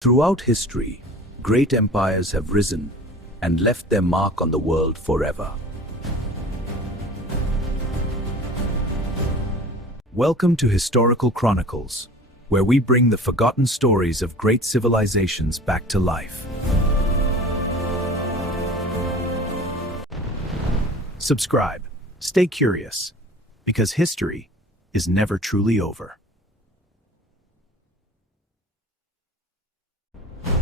Throughout history, great empires have risen and left their mark on the world forever. Welcome to Historical Chronicles, where we bring the forgotten stories of great civilizations back to life. Subscribe, stay curious, because history is never truly over.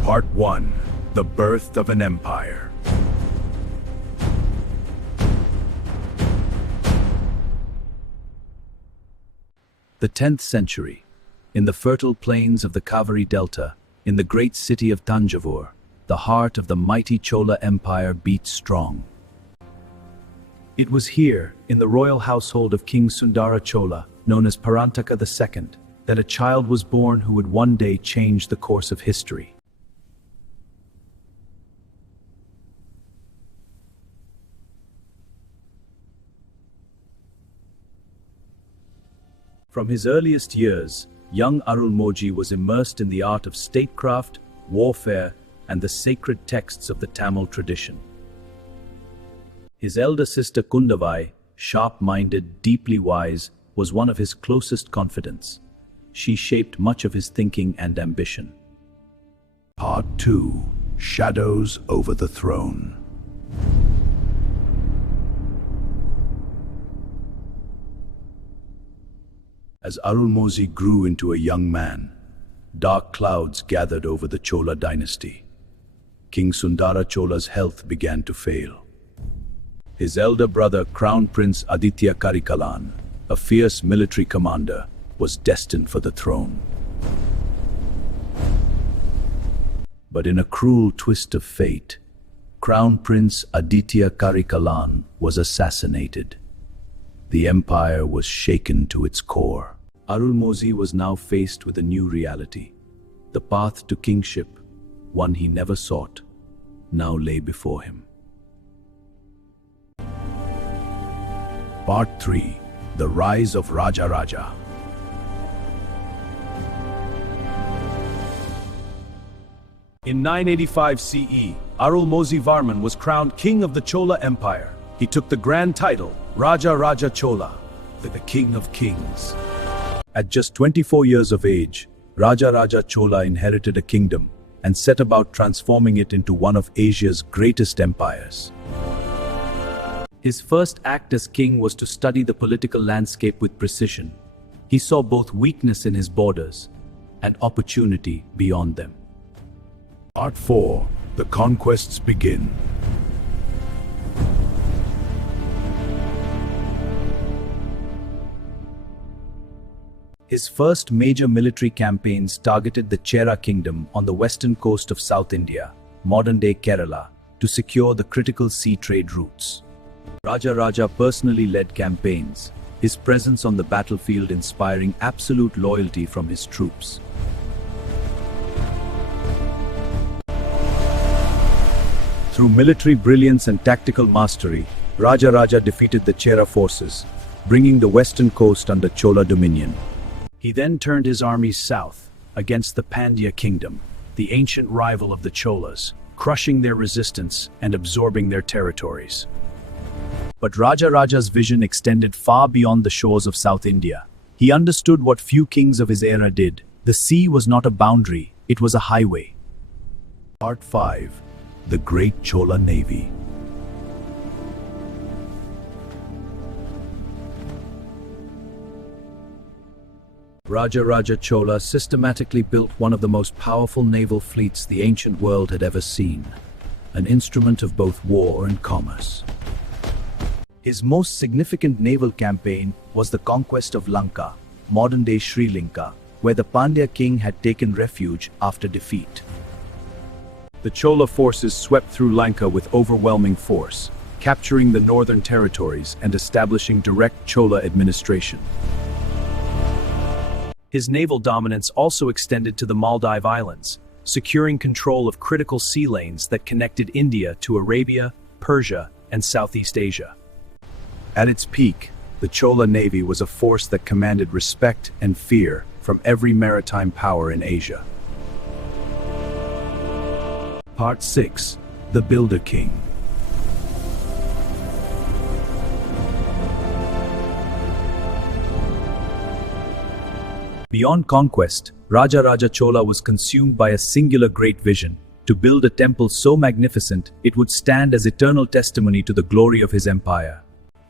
Part 1. The Birth of an Empire. The 10th century. In the fertile plains of the Kaveri Delta, in the great city of Tanjavur, the heart of the mighty Chola Empire beat strong. It was here, in the royal household of King Sundara Chola, known as Parantaka II, that a child was born who would one day change the course of history. From his earliest years, young Arulmoji was immersed in the art of statecraft, warfare, and the sacred texts of the Tamil tradition. His elder sister Kundavai, sharp-minded, deeply wise, was one of his closest confidants. She shaped much of his thinking and ambition. Part 2. Shadows over the Throne. As Arulmoji grew into a young man, dark clouds gathered over the Chola dynasty. King Sundara Chola's health began to fail. His elder brother, Crown Prince Aditya Karikalan, a fierce military commander, was destined for the throne. But in a cruel twist of fate, Crown Prince Aditya Karikalan was assassinated. The empire was shaken to its core. Arulmoji was now faced with a new reality. The path to kingship, one he never sought, now lay before him. Part 3. The Rise of Raja. In 985 CE, Arulmoji Varman was crowned king of the Chola Empire. He took the grand title, Raja Chola, the King of Kings. At just 24 years of age, Raja Chola inherited a kingdom and set about transforming it into one of Asia's greatest empires. His first act as king was to study the political landscape with precision. He saw both weakness in his borders and opportunity beyond them. Part 4. The conquests begin. His first major military campaigns targeted the Chera kingdom on the western coast of South India, modern-day Kerala, to secure the critical sea trade routes. Raja personally led campaigns, his presence on the battlefield inspiring absolute loyalty from his troops. Through military brilliance and tactical mastery, Raja defeated the Chera forces, bringing the western coast under Chola dominion. He then turned his armies south, against the Pandya kingdom, the ancient rival of the Cholas, crushing their resistance and absorbing their territories. But Raja's vision extended far beyond the shores of South India. He understood what few kings of his era did. The sea was not a boundary, it was a highway. Part 5. The Great Chola Navy. Raja Chola systematically built one of the most powerful naval fleets the ancient world had ever seen, an instrument of both war and commerce. His most significant naval campaign was the conquest of Lanka, modern-day Sri Lanka, where the Pandya king had taken refuge after defeat. The Chola forces swept through Lanka with overwhelming force, capturing the northern territories and establishing direct Chola administration. His naval dominance also extended to the Maldive Islands, securing control of critical sea lanes that connected India to Arabia, Persia, and Southeast Asia. At its peak, the Chola Navy was a force that commanded respect and fear from every maritime power in Asia. Part 6. The Builder King. Beyond conquest, Raja Chola was consumed by a singular great vision: to build a temple so magnificent it would stand as eternal testimony to the glory of his empire.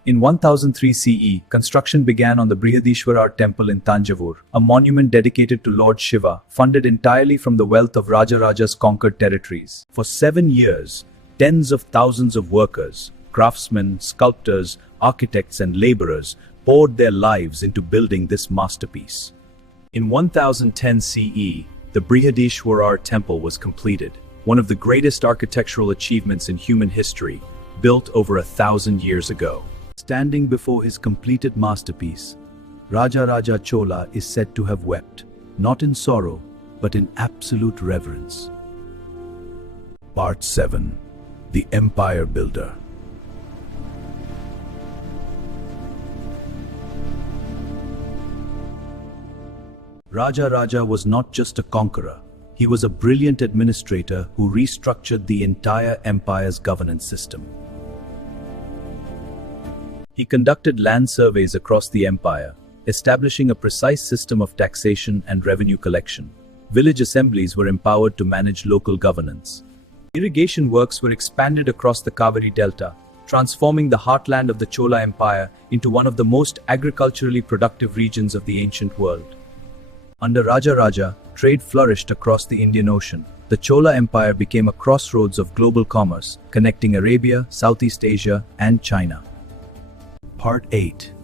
In 1003 CE, construction began on the Brihadeeswarar Temple in Thanjavur, a monument dedicated to Lord Shiva, funded entirely from the wealth of Raja's conquered territories. For 7 years, tens of thousands of workers, craftsmen, sculptors, architects, and laborers poured their lives into building this masterpiece. In 1010 CE, the Brihadeeswarar Temple was completed, one of the greatest architectural achievements in human history, built over 1,000 years ago. Standing before his completed masterpiece, Raja Chola is said to have wept, not in sorrow, but in absolute reverence. Part 7. The Empire Builder. Raja was not just a conqueror, he was a brilliant administrator who restructured the entire empire's governance system. He conducted land surveys across the empire, establishing a precise system of taxation and revenue collection. Village assemblies were empowered to manage local governance. Irrigation works were expanded across the Kaveri Delta, transforming the heartland of the Chola Empire into one of the most agriculturally productive regions of the ancient world. Under Raja, trade flourished across the Indian Ocean. The Chola Empire became a crossroads of global commerce, connecting Arabia, Southeast Asia, and China. Part 8.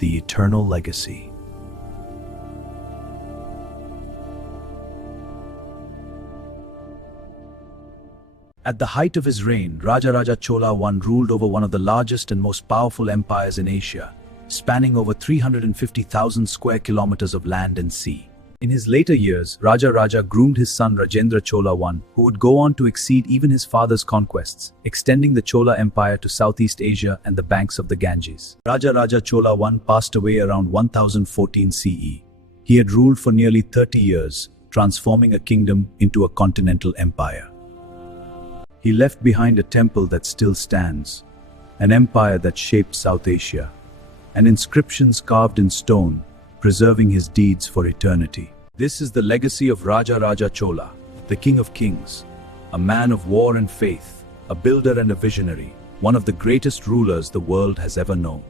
The Eternal Legacy. At the height of his reign, Raja Chola I ruled over one of the largest and most powerful empires in Asia, spanning over 350,000 square kilometers of land and sea. In his later years, Raja groomed his son Rajendra Chola I, who would go on to exceed even his father's conquests, extending the Chola Empire to Southeast Asia and the banks of the Ganges. Raja Chola I passed away around 1014 CE. He had ruled for nearly 30 years, transforming a kingdom into a continental empire. He left behind a temple that still stands, an empire that shaped South Asia, and inscriptions carved in stone, preserving his deeds for eternity. This is the legacy of Raja Chola, the King of Kings, a man of war and faith, a builder and a visionary, one of the greatest rulers the world has ever known.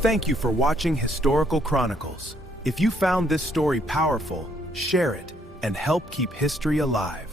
Thank you for watching Historical Chronicles. If you found this story powerful, share it and help keep history alive.